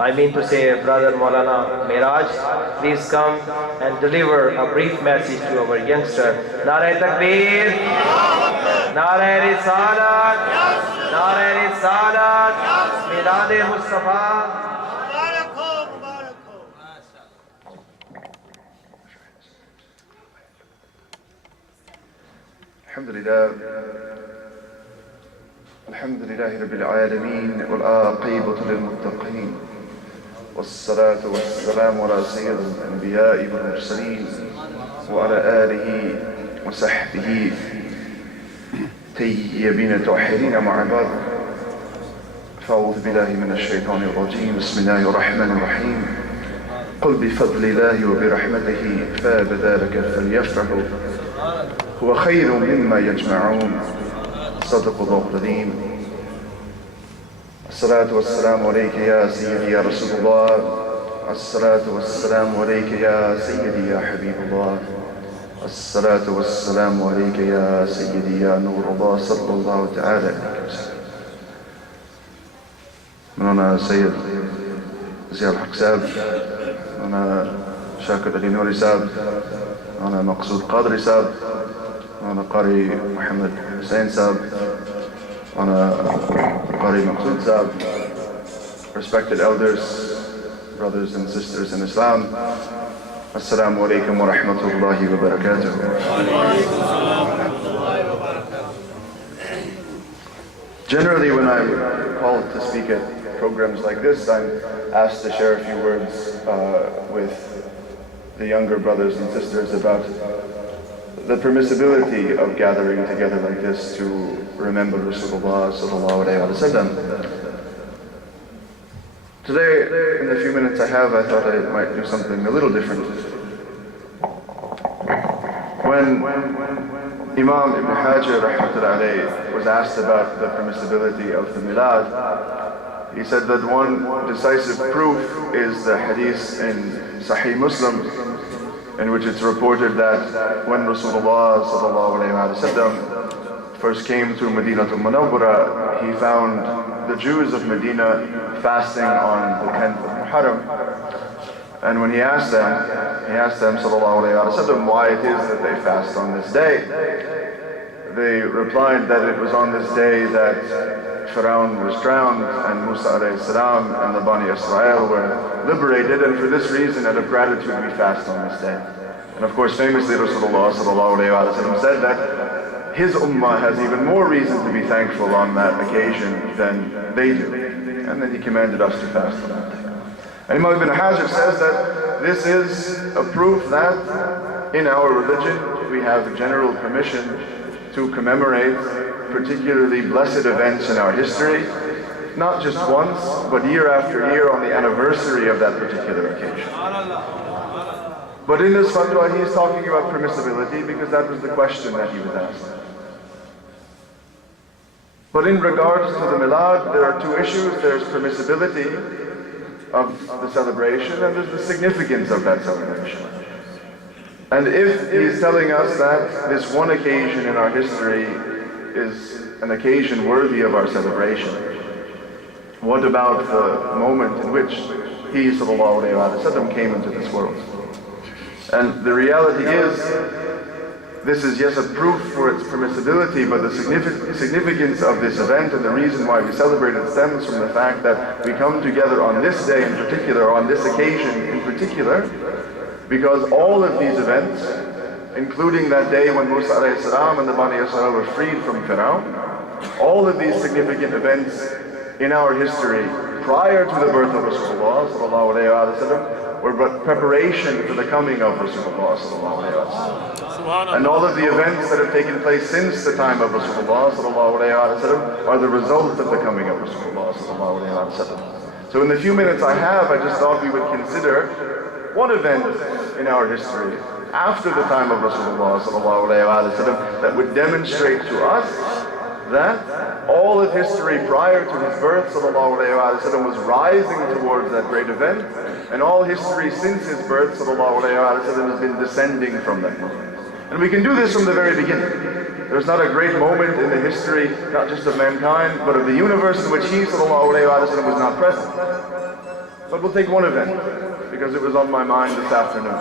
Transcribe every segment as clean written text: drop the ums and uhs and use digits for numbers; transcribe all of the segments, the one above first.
I mean to say, Brother Maulana Miraj, please come and deliver a brief message to our youngster. Nare Takbir, Nare Risalat, Nare Risalat, Milad Mustafa. الحمد لله رب العالمين والعاقبة للمتقين والصلاة والسلام على سيد الأنبياء والمرسلين وعلى آله وصحبه طيبين طاهرين مع بعض. فأعوذ بالله من الشيطان الرجيم. بسم الله الرحمن الرحيم. قل بفضل الله وبرحمته فبذلك فليفرحوا هو خير مما يجمعون. صدق الله العظيم. الصلاة والسلام عليك يا سيدي يا رسول الله. الصلاة والسلام عليك يا سيدي يا حبيب الله. الصلاة والسلام عليك يا سيدي يا نور الله صلى الله تعالى عليه وسلم. من هنا سيد زياد الحق ساب، من هنا شاكر علي نوري ساب، من هنا مقصود قادري ساب، أنا قاري محمد حسين ساب، أنا قاري مقصود ساب. Respected elders, brothers and sisters in Islam, Assalamu alaikum wa rahmatullahi wa barakatuh. Generally, when I'm called to speak at programs like this, I'm asked to share a few words with the younger brothers and sisters about the permissibility of gathering together like this to remember Rasulullah sallallahu alayhi wa sallam. Today, in the few minutes I have, I thought I might do something a little different. When Imam Ibn Hajar rahmatullahi alayhi was asked about the permissibility of the Milad, he said that one decisive proof is the hadith in Sahih Muslim, in which it's reported that when Rasulullah sallallahu alayhi wa sallam first came to Madinatul Munawwara, he found the Jews of Medina fasting on the 10th of Muharram. And when he asked them sallallahu alayhi wa sallam why it is that they fast on this day, they replied that it was on this day that Pharaoh was drowned and Musa alayhi salam and the Bani Israel were liberated, and for this reason, out of gratitude, we fast on this day. And of course, famously, Rasulullah sallallahu alayhi wa sallam said that his ummah has even more reason to be thankful on that occasion than they do. And then he commanded us to fast on that day. And Imam Ibn Hajar says that this is a proof that in our religion we have general permission to commemorate particularly blessed events in our history, not just once, but year after year on the anniversary of that particular occasion. But in this fatwa, he's talking about permissibility because that was the question that he was asked. But in regards to the Milad, there are two issues. There's permissibility of the celebration and there's the significance of that celebration. And if he's telling us that this one occasion in our history is an occasion worthy of our celebration, what about the moment in which he sallallahu alayhi wa sallam came into this world? And the reality is, this is yes a proof for its permissibility, but the significance of this event and the reason why we celebrate it stems from the fact that we come together on this day in particular, on this occasion in particular, because all of these events, including that day when Musa alayhi salam and the Bani Israel were freed from Pharaoh, all of these significant events in our history prior to the birth of Rasulullah sallallahu alayhi wa sallam were but preparation for the coming of Rasulullah sallallahu alayhi wa sallam. And all of the events that have taken place since the time of Rasulullah sallallahu alayhi wa sallam are the result of the coming of Rasulullah sallallahu alayhi wa sallam. So in the few minutes I have, I just thought we would consider one event in our history after the time of Rasulullah sallallahu alayhi wa sallam that would demonstrate to us that all of history prior to his birth sallallahu alayhi wa sallam was rising towards that great event, and all history since his birth sallallahu alayhi wa sallam has been descending from that moment. And we can do this from the very beginning. There's not a great moment in the history, not just of mankind, but of the universe in which he sallallahu alayhi wa sallam was not present. But we'll take one event, because it was on my mind this afternoon.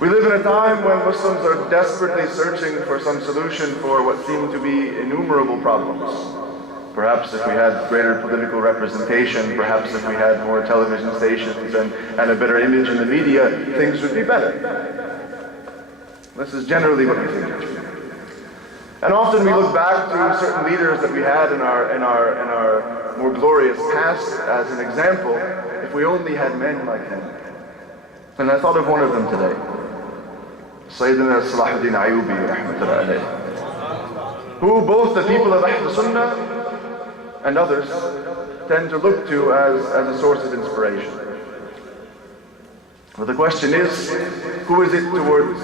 We live in a time when Muslims are desperately searching for some solution for what seem to be innumerable problems. Perhaps if we had greater political representation, perhaps if we had more television stations and a better image in the media, things would be better. This is generally what we think. And often we look back to certain leaders that we had in our more glorious past as an example, if we only had men like him. And I thought of one of them today. Sayyidina Salahuddin Ayyubi, rahmatullahi alayhi, who both the people of Ahl Sunnah and others tend to look to as a source of inspiration. But the question is, who is it towards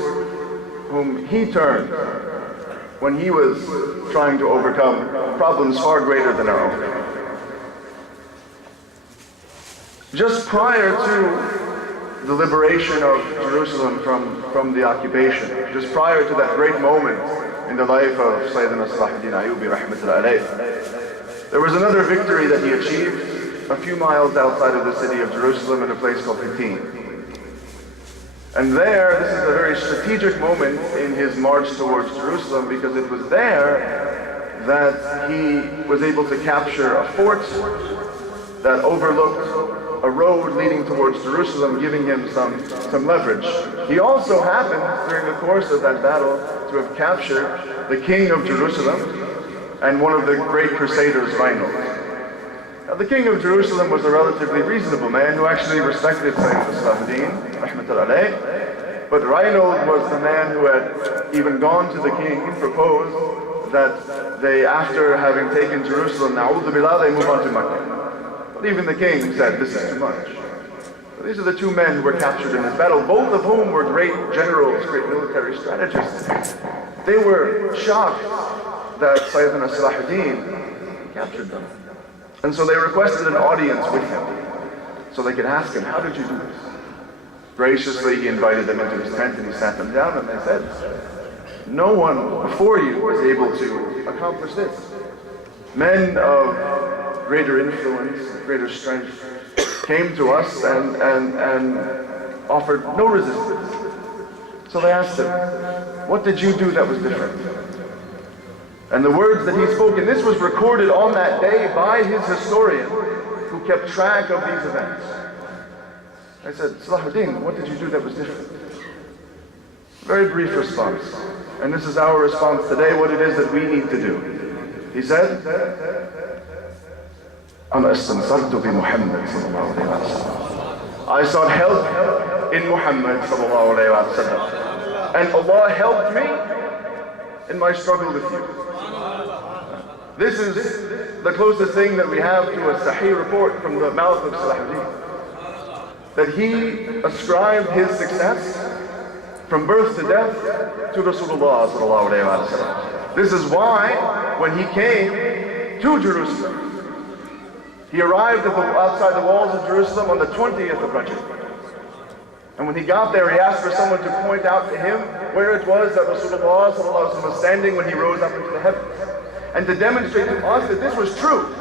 whom he turned when he was trying to overcome problems far greater than our own? Just prior to the liberation of Jerusalem from the occupation, just prior to that great moment in the life of Sayyidina Salahuddin Ayyubi, rahmatullahi alayhi, there was another victory that he achieved a few miles outside of the city of Jerusalem in a place called Hittin. And there, this is a very strategic moment in his march towards Jerusalem, because it was there that he was able to capture a fort that overlooked a road leading towards Jerusalem, giving him some leverage. He also happened, during the course of that battle, to have captured the king of Jerusalem and one of the great crusaders, Reinald. Now, the king of Jerusalem was a relatively reasonable man who actually respected Sayyidina Salahuddin, rahmatullahi alayhi, but Reinald was the man who had even gone to the king and proposed that they, after having taken Jerusalem, na'udhu billah, they move on to Makki. But even the king said, this is too much. So these are the two men who were captured in this battle, both of whom were great generals, great military strategists. They were shocked that Sayyidina Salahuddin captured them. And so they requested an audience with him, so they could ask him, how did you do this? Graciously, he invited them into his tent and he sat them down, and they said, no one before you was able to accomplish this. Men of greater influence, greater strength, came to us and offered no resistance. So they asked him, what did you do that was different? And the words that he spoke, and this was recorded on that day by his historian who kept track of these events. I said, Salahuddin, what did you do that was different? Very brief response. And this is our response today, what it is that we need to do. He said, I sought help in Muhammad sallallahu alayhi wa sallam, and Allah helped me in my struggle with you. This is the closest thing that we have to a Sahih report from the mouth of Salahuddin, that he ascribed his success from birth to death to Rasulullah sallallahu alayhi wa sallam. This is why when he came to Jerusalem, he arrived outside the walls of Jerusalem on the 20th of Rajab. And when he got there, he asked for someone to point out to him where it was that Rasulullah ﷺ was standing when he rose up into the heavens. And to demonstrate to us that this was true,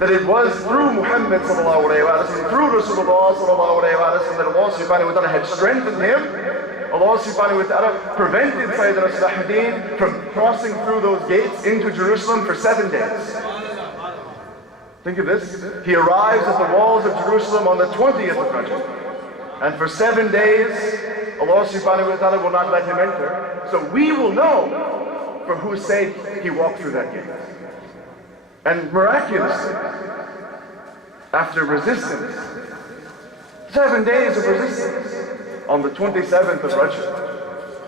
that it was through Muhammad ﷺ, through Rasulullah ﷺ, that Allah subhanahu wa ta'ala had strengthened him. Allah subhanahu wa ta'ala prevented Sayyidina Salahuddin from crossing through those gates into Jerusalem for 7 days. Think of this. He arrives at the walls of Jerusalem on the 20th of Rajab. And for 7 days, Allah subhanahu wa ta'ala will not let him enter. So we will know for whose sake he walked through that gate. And miraculously, after resistance, 7 days of resistance, on the 27th of Rajab,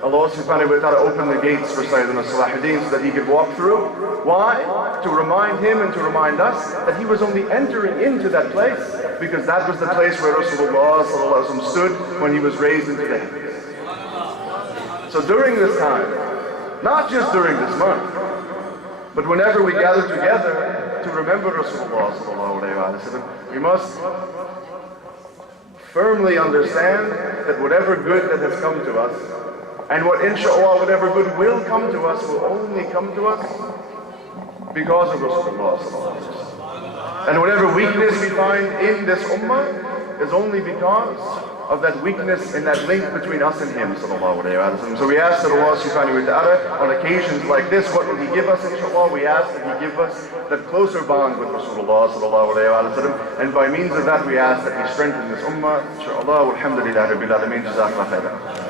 Allah subhanahu wa ta'ala opened the gates for Sayyidina Salahuddin so that he could walk through. Why? To remind him and to remind us that he was only entering into that place, because that was the place where Rasulullah sallallahu alaihi wasallam stood when he was raised into the heavens. So during this time, not just during this month, but whenever we gather together to remember Rasulullah sallallahu alaihi wasallam, we must firmly understand that whatever good that has come to us, and what inshallah whatever good will come to us, will only come to us because of Rasulullah sallallahu alaihi wasallam. And whatever weakness we find in this ummah is only because of that weakness in that link between us and him, sallallahu alayhi wa sallam. So we ask that Allah subhanahu wa ta'ala, on occasions like this, what will He give us, inshallah? We ask that He give us that closer bond with Rasulullah sallallahu alayhi wa sallam. And by means of that we ask that He strengthen this ummah, inshallah. Walhamdulillah rabbil alameen. Jazakallah khairan.